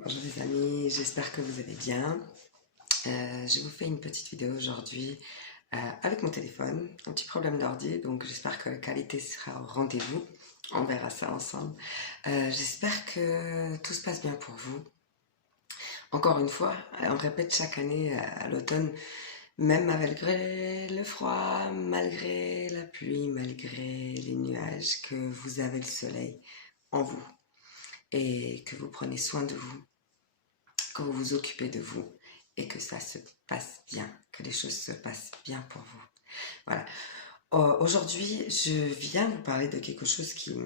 Bonjour les amis, j'espère que vous allez bien. Je vous fais une petite vidéo aujourd'hui avec mon téléphone, un petit problème d'ordi, donc j'espère que la qualité sera au rendez-vous. On verra ça ensemble. J'espère que tout se passe bien pour vous. Encore une fois, on répète chaque année à l'automne, même malgré le froid, malgré la pluie, malgré les nuages, que vous avez le soleil en vous et que vous prenez soin de vous, que vous vous occupez de vous et que ça se passe bien, que les choses se passent bien pour vous. Voilà. Aujourd'hui, je viens vous parler de quelque chose qui...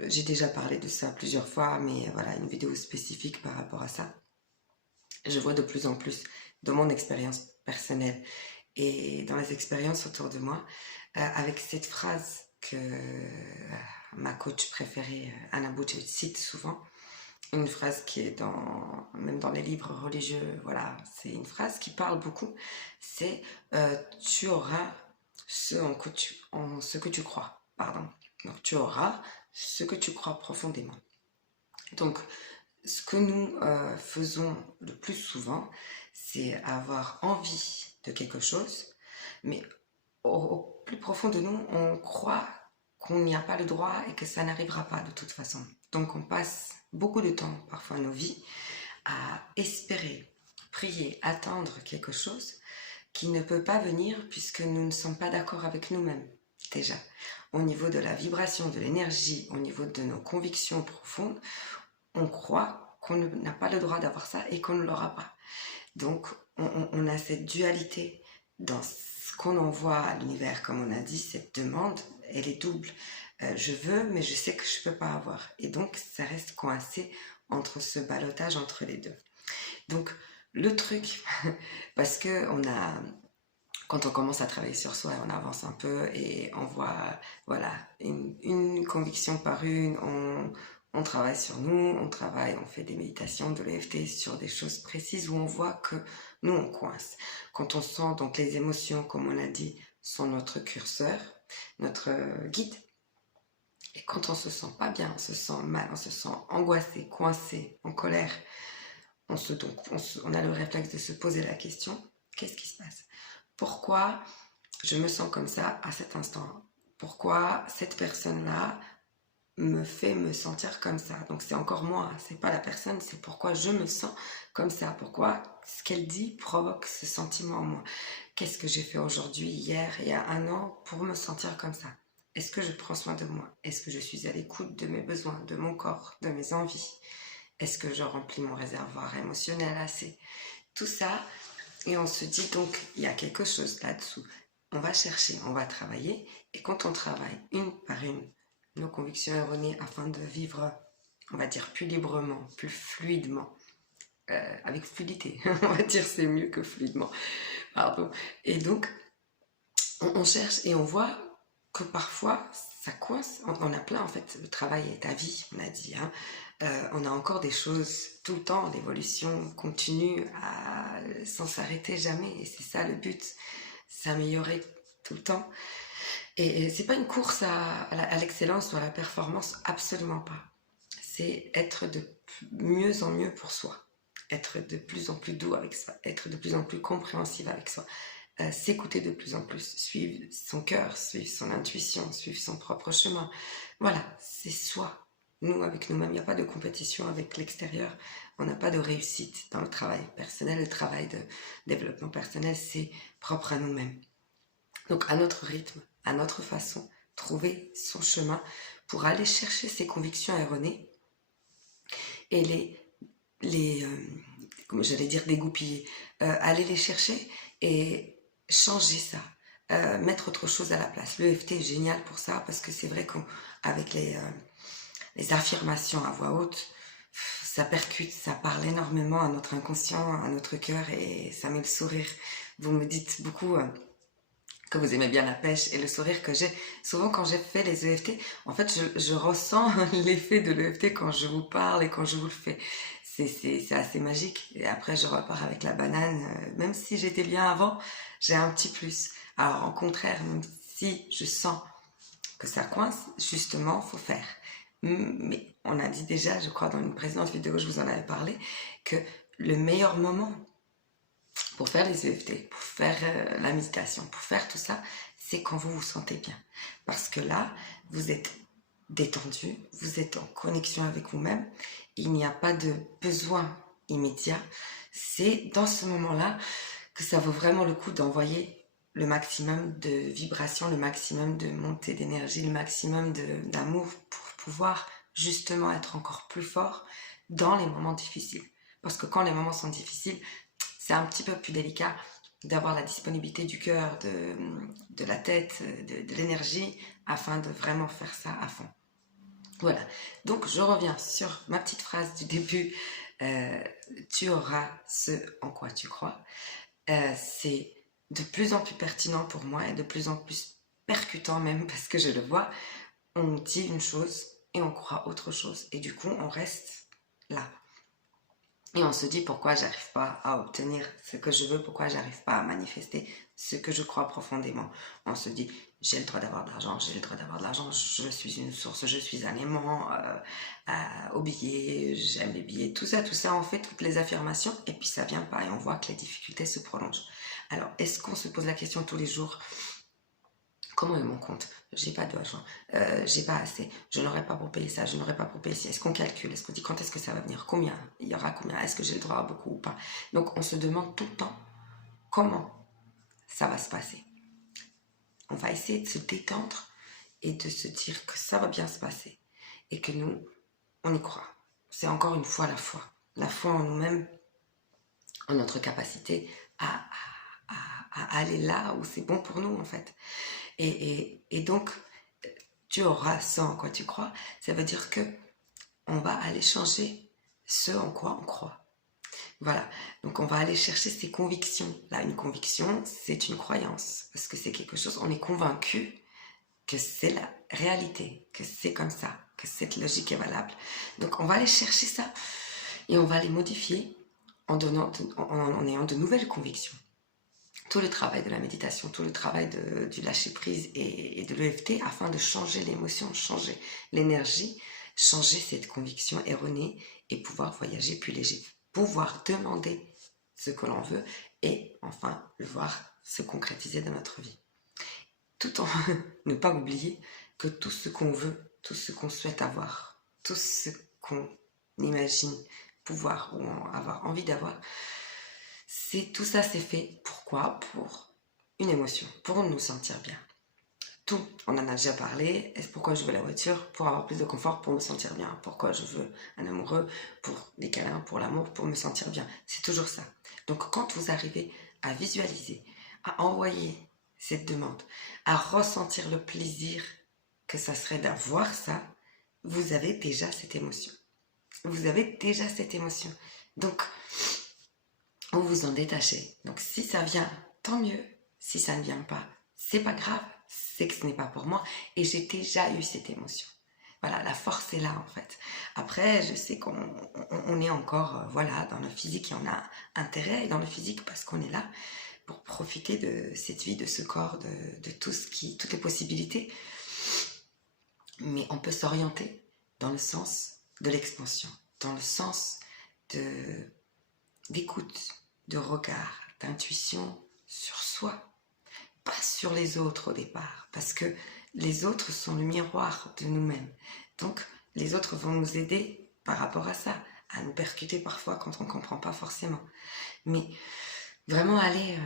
J'ai déjà parlé de ça plusieurs fois, mais voilà, une vidéo spécifique par rapport à ça. Je vois de plus en plus dans mon expérience personnelle et dans les expériences autour de moi, avec cette phrase que ma coach préférée, Anna Butch, cite souvent, une phrase qui est même dans les livres religieux, voilà, c'est une phrase qui parle beaucoup, c'est tu auras en ce que tu crois, pardon. Donc tu auras ce que tu crois profondément. Donc ce que nous faisons le plus souvent, c'est avoir envie de quelque chose, mais au plus profond de nous, on croit qu'on n'y a pas le droit et que ça n'arrivera pas de toute façon. Donc on passe beaucoup de temps, parfois nos vies, à espérer, prier, attendre quelque chose qui ne peut pas venir puisque nous ne sommes pas d'accord avec nous-mêmes déjà. Au niveau de la vibration, de l'énergie, au niveau de nos convictions profondes, on croit qu'on n'a pas le droit d'avoir ça et qu'on ne l'aura pas. Donc on a cette dualité dans ce qu'on envoie à l'univers, comme on a dit, cette demande, elle est double. Je veux, mais je sais que je ne peux pas avoir. Et donc, ça reste coincé entre ce ballottage entre les deux. Donc, le truc, parce que quand on commence à travailler sur soi, on avance un peu et on voit, voilà, une conviction par une, on travaille sur nous, on fait des méditations, de l'EFT sur des choses précises où on voit que nous, on coince. Quand on sent, donc les émotions, comme on a dit, sont notre curseur, notre guide. Et quand on se sent pas bien, on se sent mal, on se sent angoissé, coincé, en colère, on a le réflexe de se poser la question, qu'est-ce qui se passe? Pourquoi je me sens comme ça à cet instant? Pourquoi cette personne-là me fait me sentir comme ça? Donc c'est encore moi, c'est pas la personne, c'est pourquoi je me sens comme ça. Pourquoi ce qu'elle dit provoque ce sentiment en moi? Qu'est-ce que j'ai fait aujourd'hui, hier, il y a un an pour me sentir comme ça? Est-ce que je prends soin de moi? Est-ce que je suis à l'écoute de mes besoins, de mon corps, de mes envies? Est-ce que je remplis mon réservoir émotionnel assez? Tout ça, et on se dit donc, il y a quelque chose là-dessous. On va chercher, on va travailler, et quand on travaille une par une nos convictions erronées afin de vivre, on va dire, plus librement, plus fluidement, avec fluidité, on va dire c'est mieux que fluidement, pardon. Et donc, on cherche et on voit que parfois ça coince. On a plein en fait, le travail est à vie, on a dit. Hein. On a encore des choses tout le temps, l'évolution continue sans s'arrêter jamais. Et c'est ça le but, s'améliorer tout le temps. Et c'est pas une course à l'excellence ou à la performance, absolument pas. C'est être de mieux en mieux pour soi, être de plus en plus doux avec soi, être de plus en plus compréhensif avec soi, s'écouter de plus en plus, suivre son cœur, suivre son intuition, suivre son propre chemin. Voilà, c'est soi. Nous, avec nous-mêmes, il n'y a pas de compétition avec l'extérieur. On n'a pas de réussite dans le travail personnel. Le travail de développement personnel, c'est propre à nous-mêmes. Donc, à notre rythme, à notre façon, trouver son chemin pour aller chercher ses convictions erronées et comme j'allais dire, dégoupiller, aller les chercher et changer ça, mettre autre chose à la place. L'EFT est génial pour ça parce que c'est vrai qu'avec les affirmations à voix haute, ça percute, ça parle énormément à notre inconscient, à notre cœur et ça met le sourire. Vous me dites beaucoup que vous aimez bien la pêche et le sourire que j'ai. Souvent quand j'ai fait les EFT, en fait je ressens l'effet de l'EFT quand je vous parle et quand je vous le fais. C'est assez magique. Et après je repars avec la banane. Même si j'étais bien avant, j'ai un petit plus. Alors au contraire, même si je sens que ça coince, justement, faut faire. Mais on a dit déjà, je crois dans une précédente vidéo, je vous en avais parlé, que le meilleur moment pour faire les EFT, pour faire la méditation, pour faire tout ça, c'est quand vous vous sentez bien. Parce que là, vous êtes détendu, vous êtes en connexion avec vous-même, il n'y a pas de besoin immédiat. C'est dans ce moment-là que ça vaut vraiment le coup d'envoyer le maximum de vibrations, le maximum de montée d'énergie, le maximum d'amour pour pouvoir justement être encore plus fort dans les moments difficiles. Parce que quand les moments sont difficiles, c'est un petit peu plus délicat d'avoir la disponibilité du cœur, de la tête, de l'énergie, afin de vraiment faire ça à fond. Voilà, donc je reviens sur ma petite phrase du début, tu auras ce en quoi tu crois. C'est de plus en plus pertinent pour moi et de plus en plus percutant même parce que je le vois, on dit une chose et on croit autre chose et du coup on reste là. Et on se dit pourquoi j'arrive pas à obtenir ce que je veux, pourquoi j'arrive pas à manifester ce que je crois profondément. On se dit j'ai le droit d'avoir de l'argent, j'ai le droit d'avoir de l'argent, je suis une source, je suis un aimant aux billets, j'aime les billets, tout ça, on fait toutes les affirmations et puis ça vient pas et on voit que les difficultés se prolongent. Alors est-ce qu'on se pose la question tous les jours? Comment est mon compte? J'ai pas d'argent, j'ai pas assez, je n'aurai pas pour payer ça, je n'aurai pas pour payer ci. Est-ce qu'on calcule? Est-ce qu'on dit quand est-ce que ça va venir? Combien? Il y aura combien? Est-ce que j'ai le droit à beaucoup ou pas? Donc on se demande tout le temps comment ça va se passer. On va essayer de se détendre et de se dire que ça va bien se passer et que nous, on y croit. C'est encore une fois la foi en nous-mêmes, en notre capacité à aller là où c'est bon pour nous en fait. Et donc, tu auras ça en quoi tu crois. Ça veut dire que on va aller changer ce en quoi on croit. Voilà. Donc, on va aller chercher ces convictions. Là, une conviction, c'est une croyance. Parce que c'est quelque chose, on est convaincu que c'est la réalité, que c'est comme ça, que cette logique est valable. Donc, on va aller chercher ça et on va les modifier en ayant de nouvelles convictions. Tout le travail de la méditation, tout le travail du lâcher-prise et de l'EFT afin de changer l'émotion, changer l'énergie, changer cette conviction erronée et pouvoir voyager plus léger, pouvoir demander ce que l'on veut et enfin le voir se concrétiser dans notre vie. Tout en ne pas oublier que tout ce qu'on veut, tout ce qu'on souhaite avoir, tout ce qu'on imagine pouvoir ou avoir envie d'avoir, tout ça c'est fait. Pourquoi? Pour une émotion, pour nous sentir bien. Tout, on en a déjà parlé. Pourquoi je veux la voiture? Pour avoir plus de confort, pour me sentir bien. Pourquoi je veux un amoureux? Pour des câlins, pour l'amour, pour me sentir bien. C'est toujours ça. Donc quand vous arrivez à visualiser, à envoyer cette demande, à ressentir le plaisir que ça serait d'avoir ça, vous avez déjà cette émotion. Vous avez déjà cette émotion. Donc, vous vous en détachez. Donc si ça vient, tant mieux. Si ça ne vient pas, c'est pas grave. C'est que ce n'est pas pour moi. Et j'ai déjà eu cette émotion. Voilà, la force est là en fait. Après, je sais qu'on est encore voilà, dans le physique et on a intérêt dans le physique parce qu'on est là pour profiter de cette vie, de ce corps, de tout toutes les possibilités. Mais on peut s'orienter dans le sens de l'expansion, dans le sens d'écoute, de regard, d'intuition sur soi, pas sur les autres au départ, parce que les autres sont le miroir de nous-mêmes. Donc, les autres vont nous aider par rapport à ça, à nous percuter parfois quand on ne comprend pas forcément. Mais vraiment aller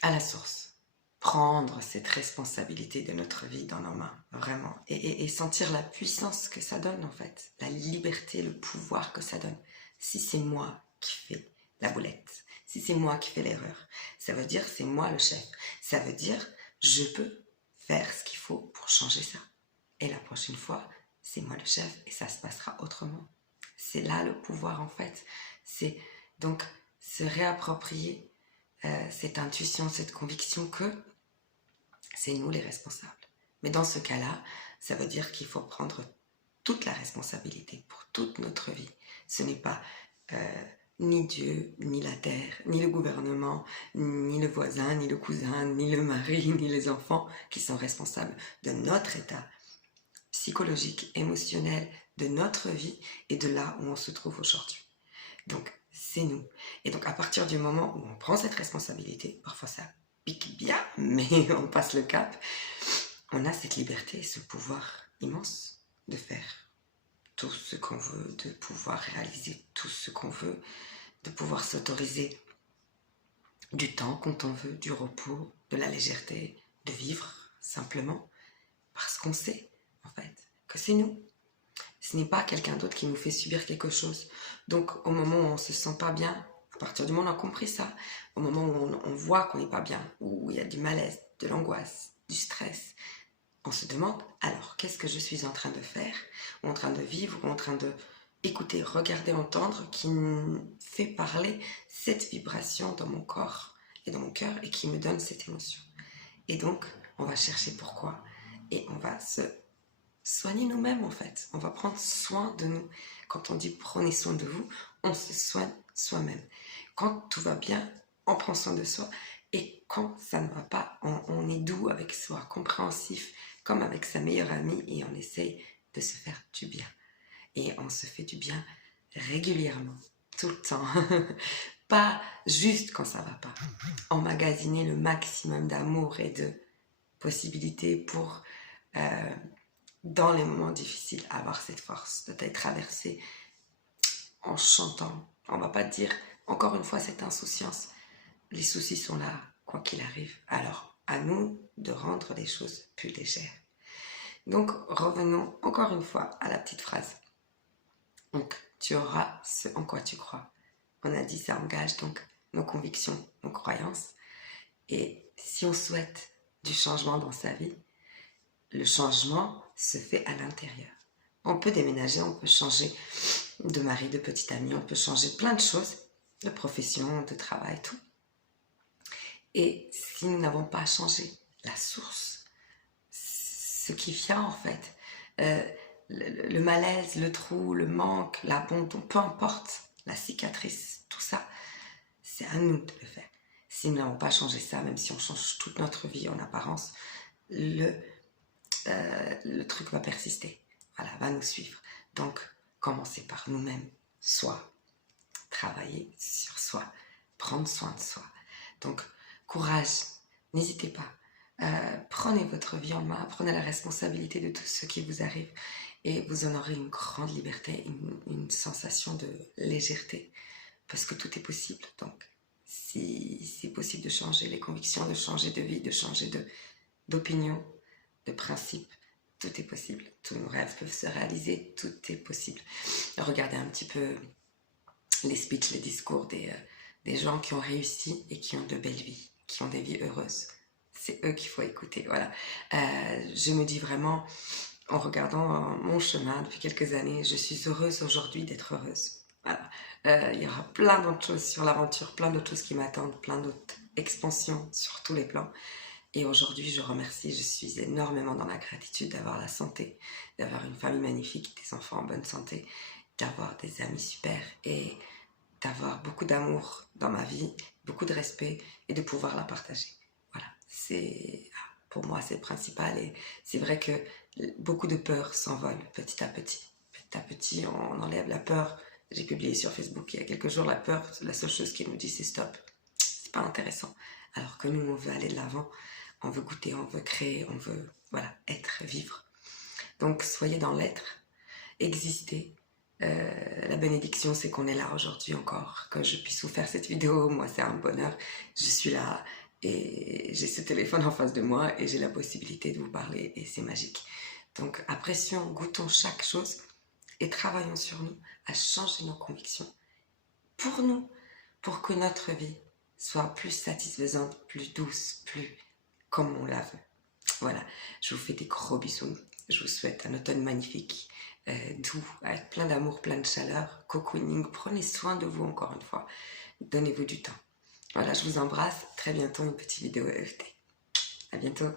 à la source, prendre cette responsabilité de notre vie dans nos mains, vraiment, et sentir la puissance que ça donne en fait, la liberté, le pouvoir que ça donne. Si c'est moi qui fais la boulette, si c'est moi qui fais l'erreur, ça veut dire c'est moi le chef. Ça veut dire je peux faire ce qu'il faut pour changer ça. Et la prochaine fois, c'est moi le chef et ça se passera autrement. C'est là le pouvoir en fait. C'est donc se réapproprier cette intuition, cette conviction que c'est nous les responsables. Mais dans ce cas-là, ça veut dire qu'il faut prendre toute la responsabilité pour toute notre vie. Ce n'est pas ni Dieu, ni la terre, ni le gouvernement, ni le voisin, ni le cousin, ni le mari, ni les enfants qui sont responsables de notre état psychologique, émotionnel de notre vie et de là où on se trouve aujourd'hui. Donc, c'est nous. Et donc, à partir du moment où on prend cette responsabilité, parfois ça pique bien, mais on passe le cap, on a cette liberté, ce pouvoir immense de faire tout ce qu'on veut, de pouvoir réaliser tout ce qu'on veut, de pouvoir s'autoriser du temps quand on veut, du repos, de la légèreté, de vivre simplement parce qu'on sait en fait que c'est nous. Ce n'est pas quelqu'un d'autre qui nous fait subir quelque chose. Donc au moment où on ne se sent pas bien, à partir du moment où on a compris ça, au moment où on voit qu'on n'est pas bien, où il y a du malaise, de l'angoisse, du stress, on se demande alors qu'est-ce que je suis en train de faire, ou en train de vivre, ou en train de écouter, regarder, entendre, qui fait parler cette vibration dans mon corps et dans mon cœur et qui me donne cette émotion. Et donc, on va chercher pourquoi et on va se soigner nous-mêmes en fait. On va prendre soin de nous. Quand on dit prenez soin de vous, on se soigne soi-même. Quand tout va bien, on prend soin de soi. Et quand ça ne va pas, on est doux avec soi, compréhensif, comme avec sa meilleure amie et on essaye de se faire du bien. Et on se fait du bien régulièrement, tout le temps. Pas juste quand ça va pas. Emmagasiner le maximum d'amour et de possibilités pour, dans les moments difficiles, avoir cette force de les traverser en chantant. On va pas dire, encore une fois, cette insouciance. Les soucis sont là, quoi qu'il arrive. Alors, à nous de rendre les choses plus légères. Donc, revenons encore une fois à la petite phrase. Donc, tu auras ce en quoi tu crois. On a dit, ça engage donc nos convictions, nos croyances. Et si on souhaite du changement dans sa vie, le changement se fait à l'intérieur. On peut déménager, on peut changer de mari, de petit ami, on peut changer plein de choses, de profession, de travail, tout. Et si nous n'avons pas changé la source, ce qui vient en fait, le malaise, le trou, le manque, l'abandon, peu importe, la cicatrice, tout ça, c'est à nous de le faire. Si nous n'avons pas changé ça, même si on change toute notre vie en apparence, le truc va persister, voilà, va nous suivre. Donc, commencer par nous-mêmes, soi, travailler sur soi, prendre soin de soi. Donc, courage, n'hésitez pas. Prenez votre vie en main, prenez la responsabilité de tout ce qui vous arrive et vous en aurez une grande liberté, une sensation de légèreté parce que tout est possible. Donc, si c'est possible de changer les convictions, de changer de vie, de changer d'opinion, de principe, tout est possible. Tous nos rêves peuvent se réaliser, tout est possible. Regardez un petit peu les speeches, les discours des gens qui ont réussi et qui ont de belles vies, qui ont des vies heureuses. C'est eux qu'il faut écouter, voilà. Je me dis vraiment, en regardant mon chemin depuis quelques années, je suis heureuse aujourd'hui d'être heureuse. Voilà. Il y aura plein d'autres choses sur l'aventure, plein d'autres choses qui m'attendent, plein d'autres expansions sur tous les plans. Et aujourd'hui, je remercie, je suis énormément dans la gratitude d'avoir la santé, d'avoir une famille magnifique, des enfants en bonne santé, d'avoir des amis super et d'avoir beaucoup d'amour dans ma vie, beaucoup de respect et de pouvoir la partager. Voilà, pour moi c'est le principal et c'est vrai que beaucoup de peurs s'envolent petit à petit. Petit à petit, on enlève la peur. J'ai publié sur Facebook il y a quelques jours la peur, la seule chose qui nous dit c'est stop, c'est pas intéressant. Alors que nous, on veut aller de l'avant, on veut goûter, on veut créer, on veut voilà, être, vivre. Donc soyez dans l'être, existez. La bénédiction, c'est qu'on est là aujourd'hui encore, que je puisse vous faire cette vidéo. Moi, c'est un bonheur. Je suis là et j'ai ce téléphone en face de moi et j'ai la possibilité de vous parler et c'est magique. Donc, apprécions, goûtons chaque chose et travaillons sur nous à changer nos convictions pour nous, pour que notre vie soit plus satisfaisante, plus douce, plus comme on la veut. Voilà, je vous fais des gros bisous. Je vous souhaite un automne magnifique, doux, avec plein d'amour, plein de chaleur, cocooning. Prenez soin de vous encore une fois. Donnez-vous du temps. Voilà, je vous embrasse. Très bientôt, une petite vidéo EFT. À bientôt.